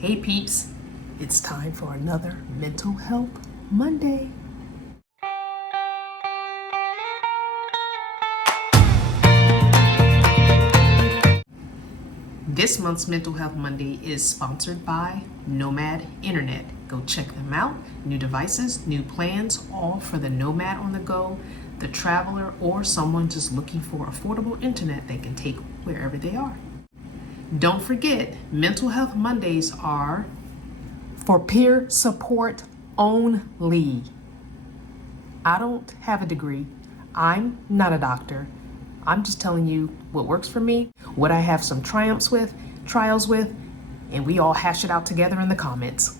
Hey peeps, it's time for another Mental Health Monday. This month's Mental Health Monday is sponsored by Nomad Internet. Go check them out. New devices, new plans, all for the nomad on the go, the traveler, or someone just looking for affordable internet they can take wherever they are. Don't forget, Mental Health Mondays are for peer support only. I don't have a degree. I'm not a doctor. I'm just telling you what works for me, what I have some trials with, and we all hash it out together in the comments.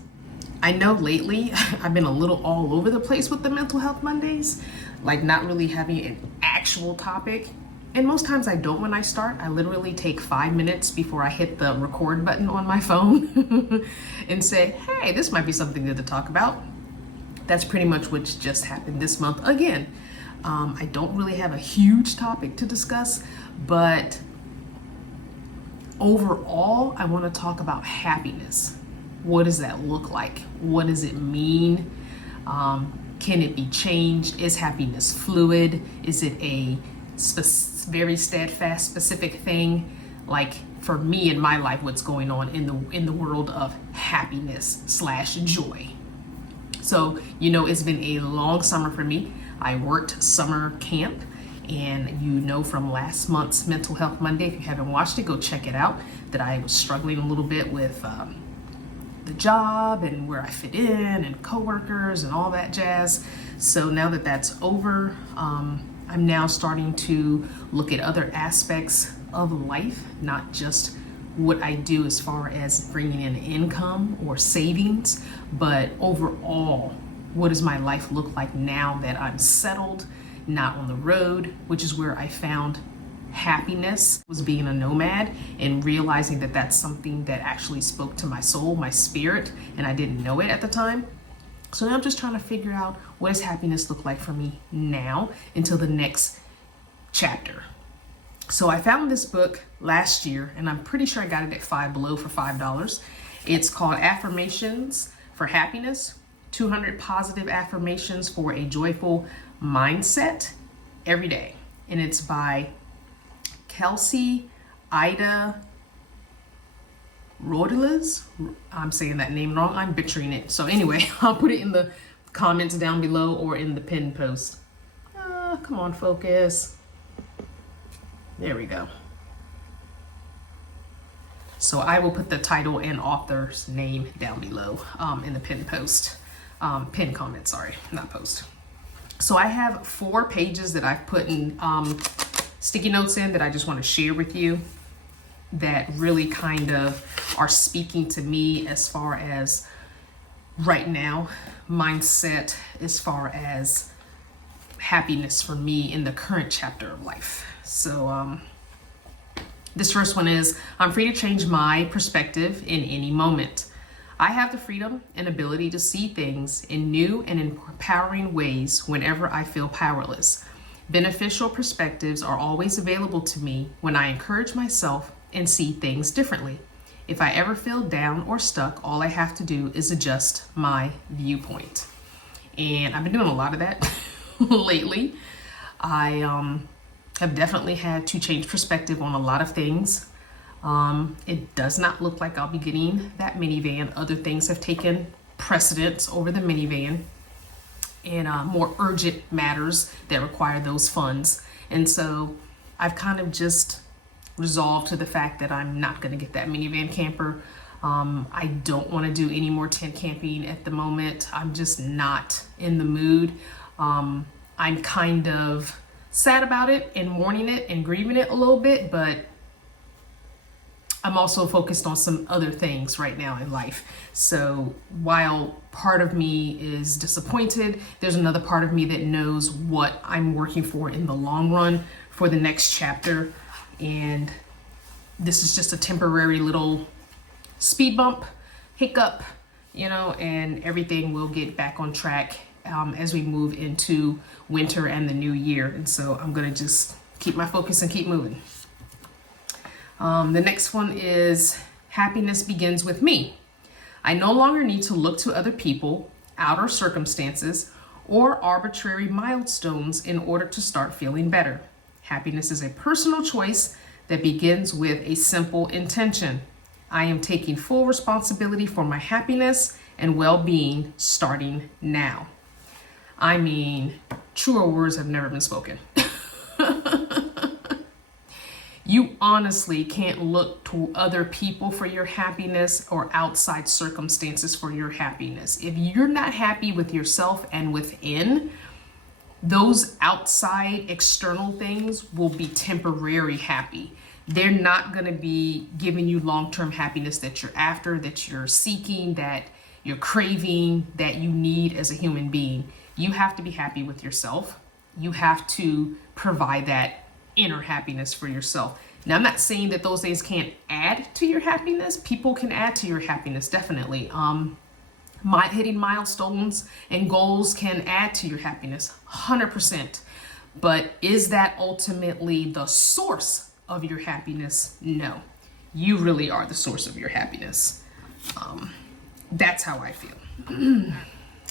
I know lately I've been a little all over the place with the Mental Health Mondays, like not really having an actual topic. And most times I don't when I start. I literally take 5 minutes before I hit the record button on my phone and say, hey, this might be something good to talk about. That's pretty much what just happened this month again. I don't really have a huge topic to discuss, but overall, I want to talk about happiness. What does that look like? What does it mean? Can it be changed? Is happiness fluid? Is it a very steadfast, specific thing? Like for me in my life, what's going on in the world of happiness / joy. So, it's been a long summer for me. I worked summer camp, and from last month's Mental Health Monday, if you haven't watched it, go check it out, that I was struggling a little bit with the job and where I fit in and coworkers and all that jazz. So now that that's over, I'm now starting to look at other aspects of life, not just what I do as far as bringing in income or savings, but overall, what does my life look like now that I'm settled, not on the road, which is where I found happiness, was being a nomad and realizing that that's something that actually spoke to my soul, my spirit, and I didn't know it at the time. So now I'm just trying to figure out, what does happiness look like for me now until the next chapter. So I found this book last year, and I'm pretty sure I got it at Five Below for $5. It's called Affirmations for Happiness, 200 Positive Affirmations for a Joyful Mindset Every Day. And it's by Kelsey Ida Rodelas. I'm saying that name wrong. I'm butchering it. So anyway, I'll put it in the comments down below or in the pinned post. Come on, focus. There we go. So I will put the title and author's name down below in the pinned post. Pinned comment, sorry, not post. So I have 4 pages that I've put in sticky notes in that I just want to share with you that really kind of are speaking to me as far as right now, mindset, as far as happiness for me in the current chapter of life. So this first one is, I'm free to change my perspective in any moment. I have the freedom and ability to see things in new and empowering ways whenever I feel powerless. Beneficial perspectives are always available to me when I encourage myself and see things differently. If I ever feel down or stuck, all I have to do is adjust my viewpoint. And I've been doing a lot of that lately. I have definitely had to change perspective on a lot of things. It does not look like I'll be getting that minivan. Other things have taken precedence over the minivan, and more urgent matters that require those funds. And so I've kind of just resolved to the fact that I'm not going to get that minivan camper. I don't want to do any more tent camping at the moment. I'm just not in the mood. I'm kind of sad about it and mourning it and grieving it a little bit, but I'm also focused on some other things right now in life. So while part of me is disappointed, there's another part of me that knows what I'm working for in the long run for the next chapter. And this is just a temporary little speed bump, hiccup, and everything will get back on track as we move into winter and the new year. And so I'm going to just keep my focus and keep moving. The next one is, happiness begins with me. I no longer need to look to other people, outer circumstances, or arbitrary milestones in order to start feeling better. Happiness is a personal choice that begins with a simple intention. I am taking full responsibility for my happiness and well-being starting now. I mean, truer words have never been spoken. You honestly can't look to other people for your happiness or outside circumstances for your happiness. If you're not happy with yourself and within, those outside external things will be temporary happy. They're not going to be giving you long-term happiness that you're after, that you're seeking, that you're craving, that you need as a human being. You have to be happy with yourself. You have to provide that inner happiness for yourself. Now, I'm not saying that those things can't add to your happiness. People can add to your happiness, definitely. Hitting milestones and goals can add to your happiness, 100%. But is that ultimately the source of your happiness? No. You really are the source of your happiness. That's how I feel.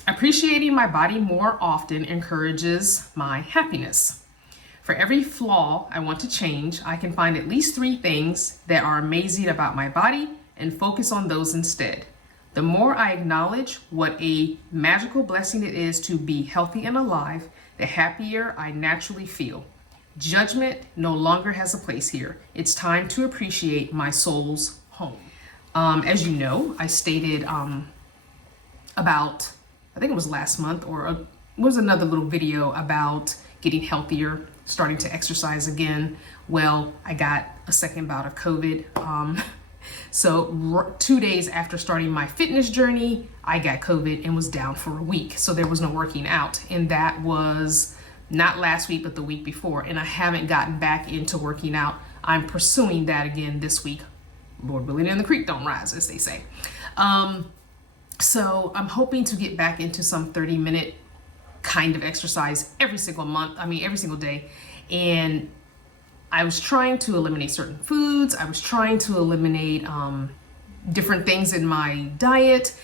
Appreciating my body more often encourages my happiness. For every flaw I want to change, I can find at least 3 things that are amazing about my body and focus on those instead. The more I acknowledge what a magical blessing it is to be healthy and alive, the happier I naturally feel. Judgment no longer has a place here. It's time to appreciate my soul's home. As you know, I stated about, I think it was last month, or it was another little video about getting healthier, starting to exercise again. Well, I got a second bout of COVID. So 2 days after starting my fitness journey, I got COVID and was down for a week. So there was no working out. And that was not last week, but the week before. And I haven't gotten back into working out. I'm pursuing that again this week. Lord willing, and the creek don't rise, as they say. So I'm hoping to get back into some 30-minute kind of exercise every single day. And I was trying to eliminate certain foods. I was trying to eliminate different things in my diet.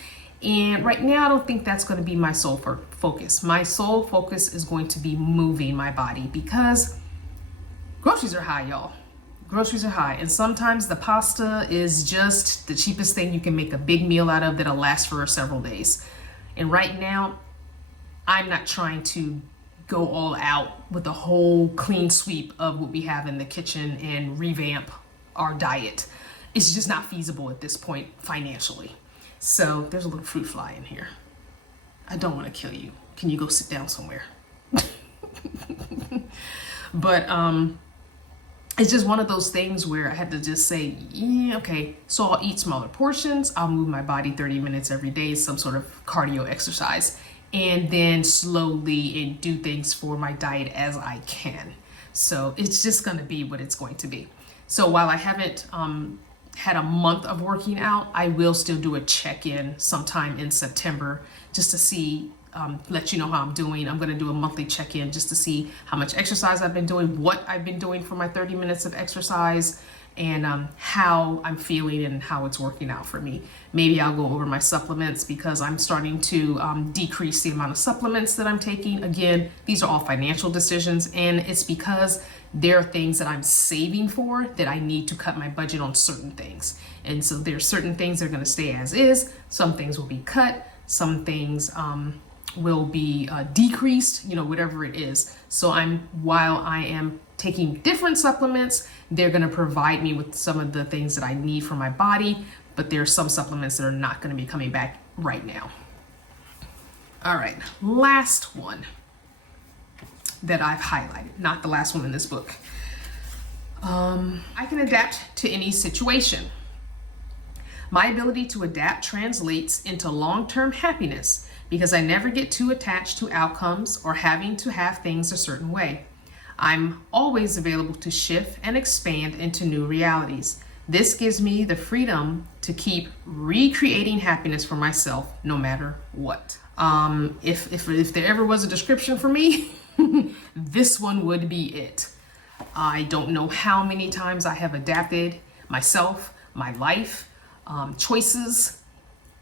And right now, I don't think that's going to be my sole focus. My sole focus is going to be moving my body, because groceries are high, y'all. Groceries are high. And sometimes the pasta is just the cheapest thing you can make a big meal out of that'll last for several days. And right now, I'm not trying to go all out with a whole clean sweep of what we have in the kitchen and revamp our diet. It's just not feasible at this point financially. So there's a little fruit fly in here. I don't want to kill you. Can you go sit down somewhere? But it's just one of those things where I had to just say, yeah, okay, so I'll eat smaller portions. I'll move my body 30 minutes every day, some sort of cardio exercise, and then slowly and do things for my diet as I can. So it's just going to be what it's going to be. So while I haven't had a month of working out, I will still do a check-in sometime in September just to see, let you know how I'm doing. I'm going to do a monthly check-in just to see how much exercise I've been doing, what I've been doing for my 30 minutes of exercise, and how I'm feeling and how it's working out for me. Maybe I'll go over my supplements, because I'm starting to decrease the amount of supplements that I'm taking. Again, these are all financial decisions, and it's because there are things that I'm saving for that I need to cut my budget on certain things. And so there's certain things that are going to stay as is. Some things will be cut. Some things will be decreased, whatever it is. So while I am taking different supplements, they're going to provide me with some of the things that I need for my body, but there are some supplements that are not going to be coming back right now. All right, last one that I've highlighted, not the last one in this book. I can adapt to any situation. My ability to adapt translates into long-term happiness because I never get too attached to outcomes or having to have things a certain way. I'm always available to shift and expand into new realities. This gives me the freedom to keep recreating happiness for myself no matter what. If there ever was a description for me, this one would be it. I don't know how many times I have adapted myself, my life, choices,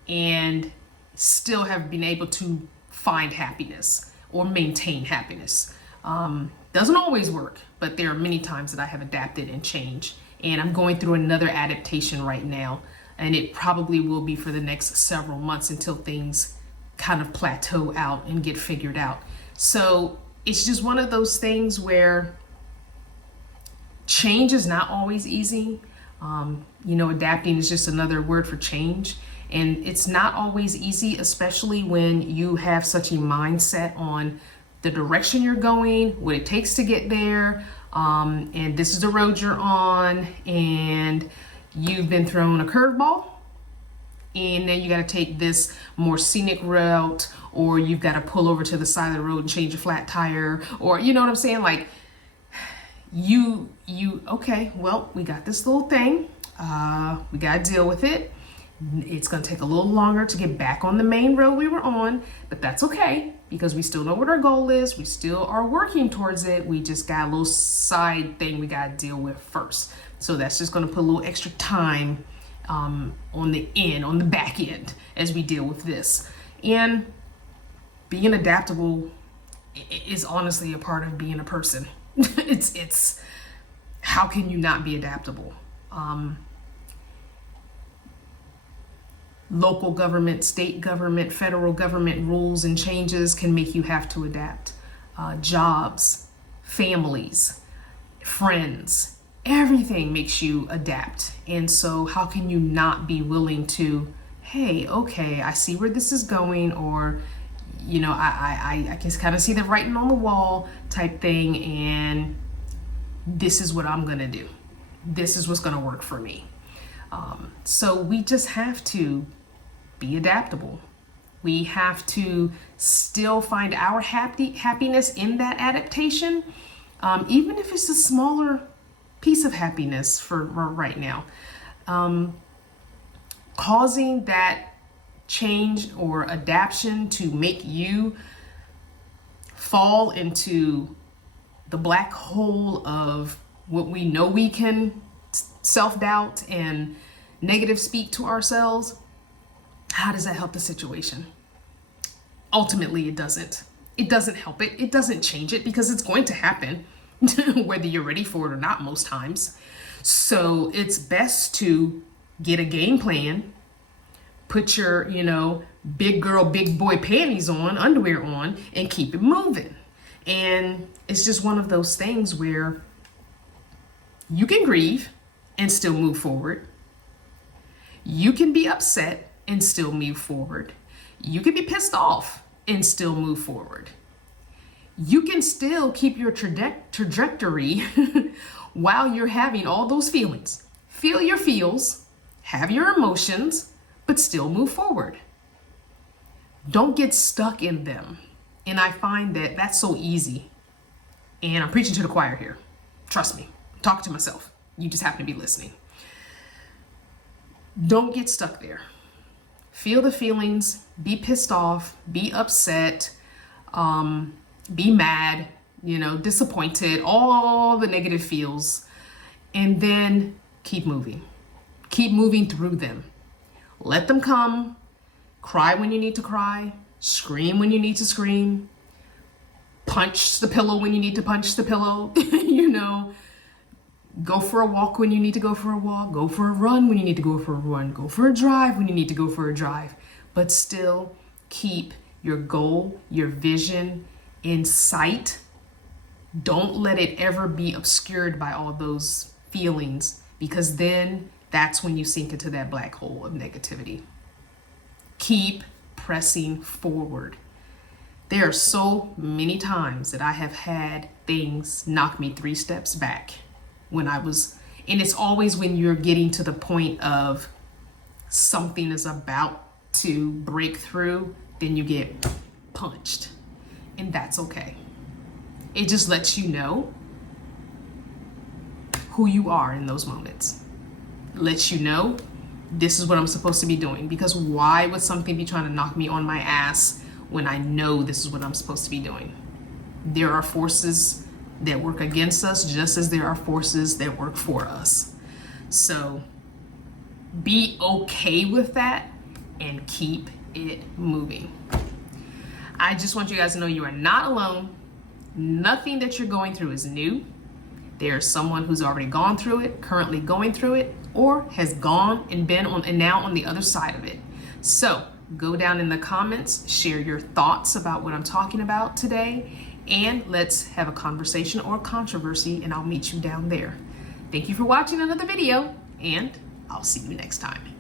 and still have been able to find happiness or maintain happiness. Doesn't always work, but there are many times that I have adapted and changed. And I'm going through another adaptation right now, and it probably will be for the next several months until things kind of plateau out and get figured out. So it's just one of those things where change is not always easy. Adapting is just another word for change. And it's not always easy, especially when you have such a mindset on the direction you're going, what it takes to get there, and this is the road you're on, and you've been thrown a curveball, and then you got to take this more scenic route, or you've got to pull over to the side of the road and change a flat tire, or you know what I'm saying? Like, okay, well, we got this little thing, we got to deal with it. It's going to take a little longer to get back on the main road we were on, but that's okay because we still know what our goal is. We still are working towards it. We just got a little side thing we got to deal with first. So that's just going to put a little extra time on the back end as we deal with this. And being adaptable is honestly a part of being a person. It's how can you not be adaptable? Local government, state government, federal government rules and changes can make you have to adapt. Jobs, families, friends, everything makes you adapt. And so how can you not be willing to, hey, okay, I see where this is going, or, I can kind of see the writing on the wall type thing, and this is what I'm going to do. This is what's going to work for me. So we just have to be adaptable. We have to still find our happiness in that adaptation, even if it's a smaller piece of happiness for right now. Causing that change or adaptation to make you fall into the black hole of what we know we can self-doubt and negative speak to ourselves, how does that help the situation? Ultimately, it doesn't. It doesn't help it. It doesn't change it because it's going to happen whether you're ready for it or not most times. So it's best to get a game plan, put your, big girl, big boy panties on, underwear on, and keep it moving. And it's just one of those things where you can grieve and still move forward. You can be upset and still move forward. You can be pissed off and still move forward. You can still keep your trajectory while you're having all those feelings. Feel your feels, have your emotions, but still move forward. Don't get stuck in them. And I find that that's so easy. And I'm preaching to the choir here. Trust me, talk to myself. You just happen to be listening. Don't get stuck there. Feel the feelings, be pissed off, be upset, be mad, disappointed, all the negative feels, and then keep moving. Keep moving through them. Let them come. Cry when you need to cry. Scream when you need to scream. Punch the pillow when you need to punch the pillow. Go for a walk when you need to go for a walk. Go for a run when you need to go for a run. Go for a drive when you need to go for a drive. But still keep your goal, your vision in sight. Don't let it ever be obscured by all those feelings, because then that's when you sink into that black hole of negativity. Keep pressing forward. There are so many times that I have had things knock me 3 steps back and it's always when you're getting to the point of something is about to break through, then you get punched. And that's okay. It just lets you know who you are in those moments. It lets you know this is what I'm supposed to be doing. Because why would something be trying to knock me on my ass when I know this is what I'm supposed to be doing? There are forces that work against us just as there are forces that work for us. So be okay with that and keep it moving. I just want you guys to know you are not alone. Nothing that you're going through is new. There's someone who's already gone through it, currently going through it, or has gone and been on and now on the other side of it. So go down in the comments, share your thoughts about what I'm talking about today, and let's have a conversation or controversy, and I'll meet you down there. Thank you for watching another video, and I'll see you next time.